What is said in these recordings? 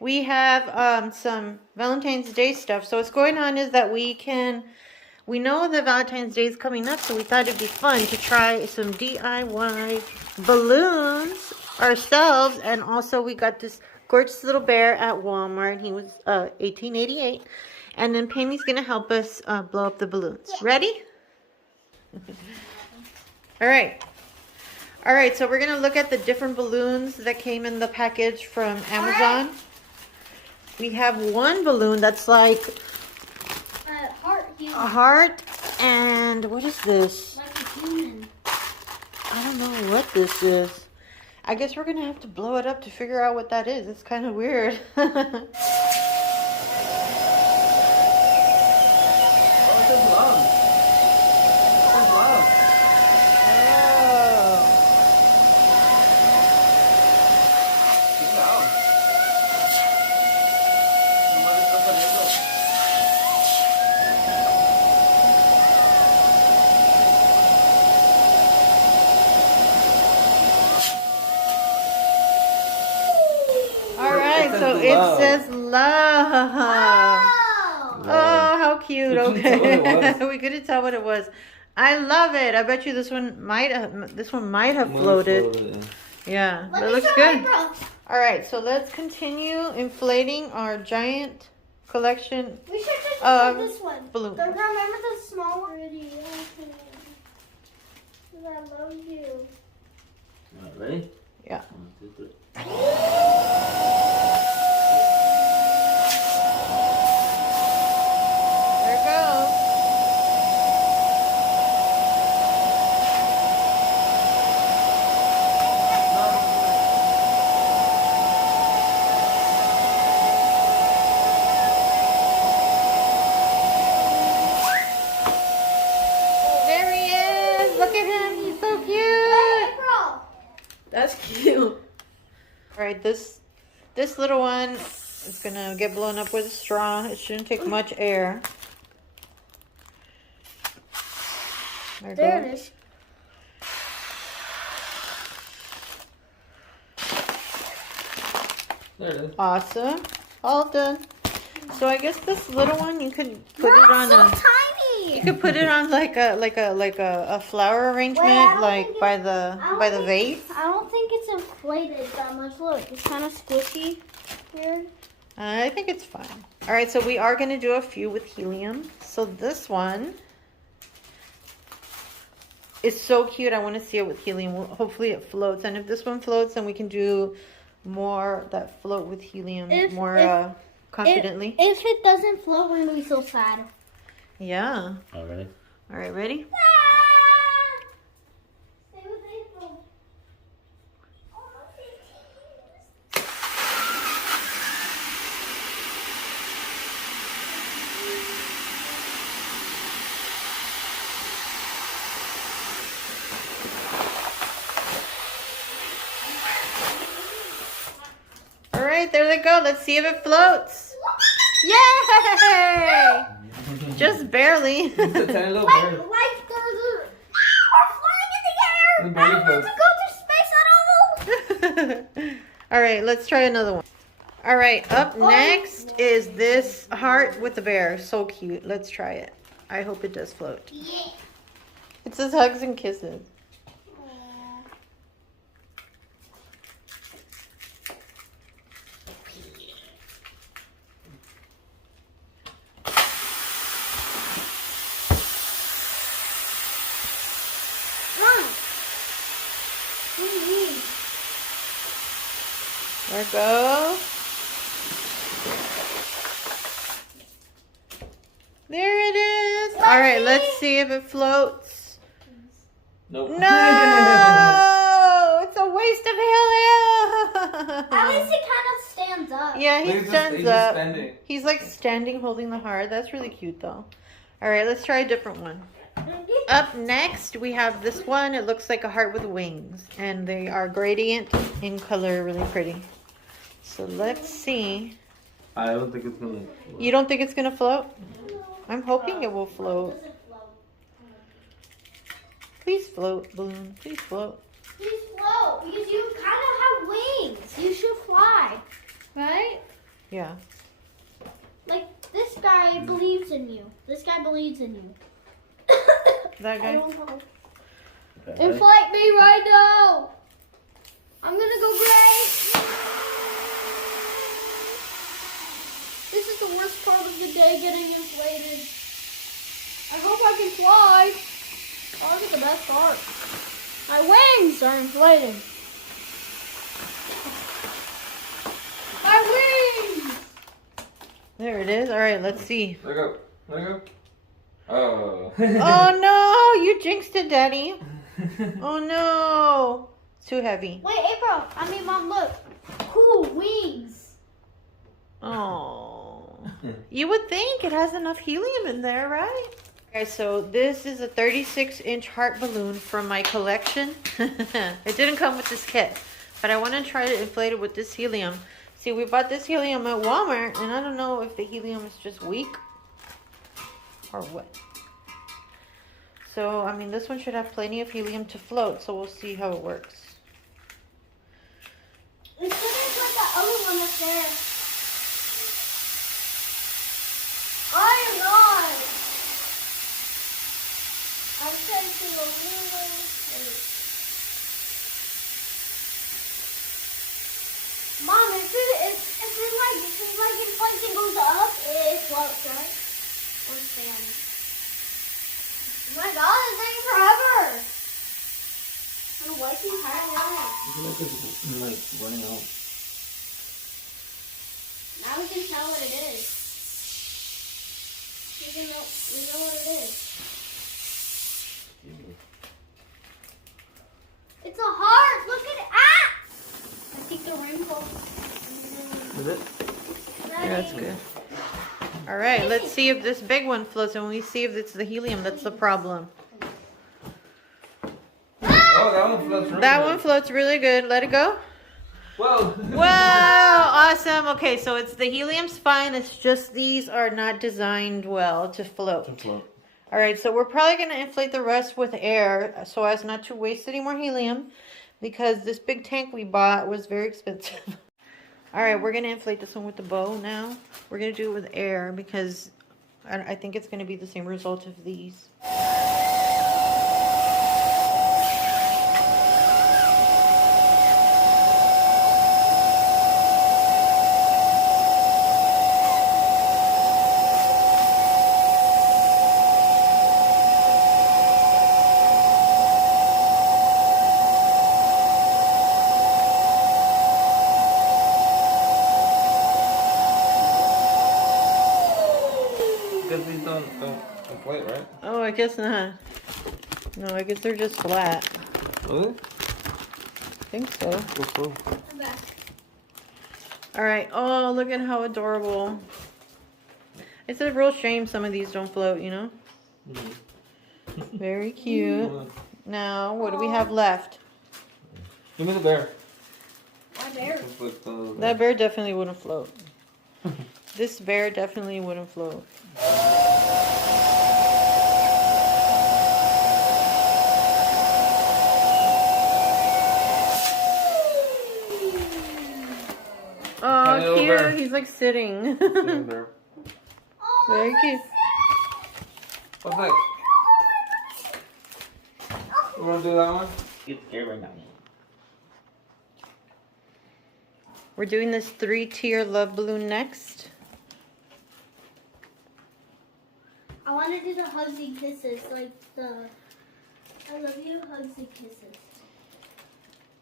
we have some Valentine's Day stuff. So what's going on is that we know that Valentine's Day is coming up, so we thought it'd be fun to try some DIY balloons ourselves. And also we got this gorgeous little bear at Walmart. He was 1888. And then Penny's going to help us blow up the balloons. Ready? All right. All right, so we're going to look at the different balloons that came in the package from Amazon. We have one balloon that's like a heart, and what is this? Like a human. I don't know what this is. I guess we're going to have to blow it up to figure out what that is. It's kind of weird. So it says love. Oh, how cute. Okay. We couldn't tell what it was. I love it. I bet you this one might have floated. Yeah, but it looks good. All right, so let's continue inflating our giant collection. We should just put this one. Balloons. Remember the small one? I love you. All right, ready? Yeah. 1, 2, 3. There it goes. There he is. Look at him. He's so cute. That's cute. All right, this little one is gonna get blown up with a straw. It shouldn't take much air. There it is. There it is. Awesome. All done. So I guess this little one you could put it on so a. tiny. You could put it on like a flower arrangement, like by the vase. I don't think it's inflated that much. Look, it's kind of squishy here. I think it's fine. All right, so we are going to do a few with helium. So this one is so cute. I want to see it with helium. Hopefully it floats. And if this one floats, then we can do more that float with helium confidently. If it doesn't float, we're going to be so sad. Yeah. All right. All right, ready? Stay with April. All right, there they go. Let's see if it floats. Yay! Just barely. It's a tiny little Like, bird. we're flying in the air. The I don't bird want to go to space at all. All right, let's try another one. All right, up next is this heart with the bear. So cute. Let's try it. I hope it does float. Yeah. It says hugs and kisses. There it goes. There it is. All right, let's see if it floats. Nope. No! It's a waste of helium. At least it kind of stands up. Yeah, He's he just- stands he's just up. standing. He's like standing holding the heart. That's really cute though. All right, let's try a different one. Up next, we have this one. It looks like a heart with wings, and they are gradient in color, really pretty. So let's see. I don't think it's gonna. You don't think it's gonna float? I'm hoping it will float. Please float, balloon. Please float. Please float, because you kind of have wings. You should fly, right? Yeah. Like, this guy believes in you. This guy believes in you. That I guy? don't know. Inflate me right now! I'm gonna go great! This is the worst part of the day, getting inflated. I hope I can fly. Oh, look at the best part. My wings are inflating. My wings! There it is. All right, let's see. Let go. Let go. Oh. Oh no, you jinxed it, Daddy. Oh no. It's too heavy. Wait, April. Mom, look. Cool, wings. Oh. You would think it has enough helium in there, right? Okay, so this is a 36-inch heart balloon from my collection. It didn't come with this kit, but I want to try to inflate it with this helium. See, we bought this helium at Walmart, and I don't know if the helium is just weak or what. So, I mean, this one should have plenty of helium to float, so we'll see how it works. It's gonna put the other one up there. I am not. I'm taking a really Mom, if inflation goes up, it floats, right? Or stands. Oh my god, it's taking forever. I'm waiting tired now. It's like running out. Now we can tell what it is. We know what it is. It's a heart. Look at it. Ah! I think the rainbow. Is it? Yeah, that's good. All right, let's see if this big one floats, and we see if it's the helium that's the problem. Oh, that one floats really That good. one floats really good. Let it go. Whoa. Wow, awesome. Okay, so it's the helium's fine. It's just these are not designed well to float. All right, so we're probably going to inflate the rest with air so as not to waste any more helium because this big tank we bought was very expensive. All right, we're going to inflate this one with the bow now. We're going to do it with air because I think it's going to be the same result of these. Because these don't inflate, right? Oh, I guess not. No, I guess they're just flat. Really? I think so. I'm back. All right. Oh, look at how adorable. It's a real shame some of these don't float, you know? Mm-hmm. Very cute. Now, what do we have left? Give me the bear. My bear. That bear definitely wouldn't float. This bear definitely wouldn't float. Oh, cute. Bear. He's like sitting. Bear. Very cute. What's next? You want to do that one? Get scared right now. We're doing this 3-tier love balloon next. I want to do the hugs and kisses, like the I love you hugs and kisses.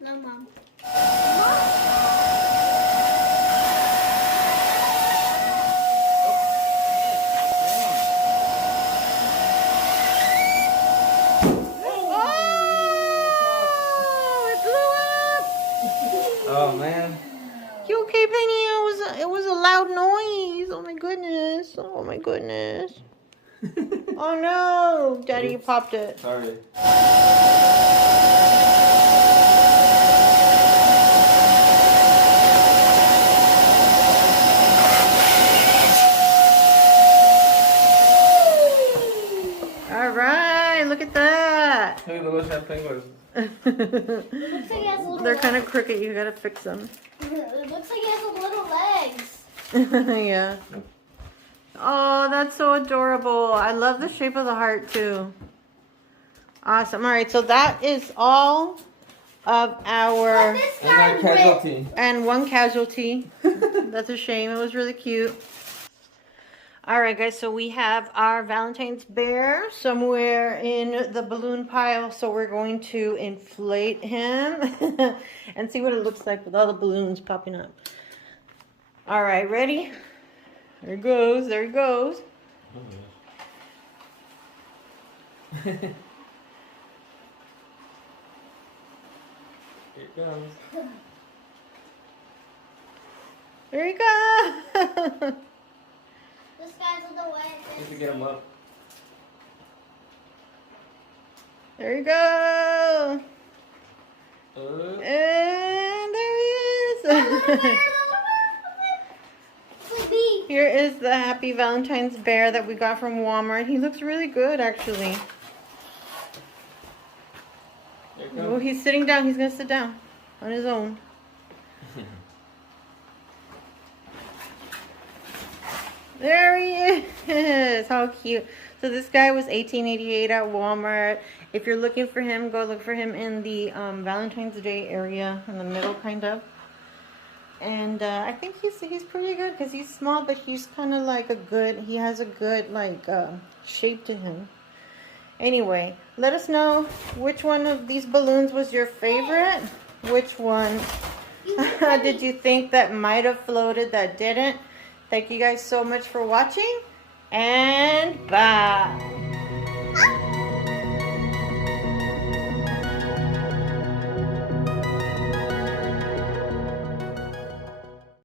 No, Mom. Oh man. You okay, Penny? It was a loud noise. Oh my goodness. Oh my goodness. Oh no. Daddy, you popped it. Sorry. All right. Look at that. Look at the little champagne glass. It looks like he has little They're kind of crooked. You gotta fix them. It looks like he has little legs. Yeah. Oh, that's so adorable. I love the shape of the heart too. Awesome. All right, so that is all of our This And our guy's casualty. and one casualty. That's a shame. It was really cute. All right, guys, so we have our Valentine's bear somewhere in the balloon pile. So we're going to inflate him and see what it looks like with all the balloons popping up. All right, ready? There he goes. There he goes. Here it goes. There he goes. This guy's on the way. Just to get him up. There you go. Uh, And there he is. Here is the Happy Valentine's bear that we got from Walmart. He looks really good, actually. There it Oh, goes. he's sitting down. He's going to sit down on his own. There he is. How cute. So this guy was $18.88 at Walmart. If you're looking for him, go look for him in the Valentine's Day area, in the middle, kind of. And I think he's pretty good because he's small, but he's kind of like he has a good like shape to him. Anyway, let us know which one of these balloons was your favorite. Which one did you think that might have floated that didn't? Thank you guys so much for watching, and bye.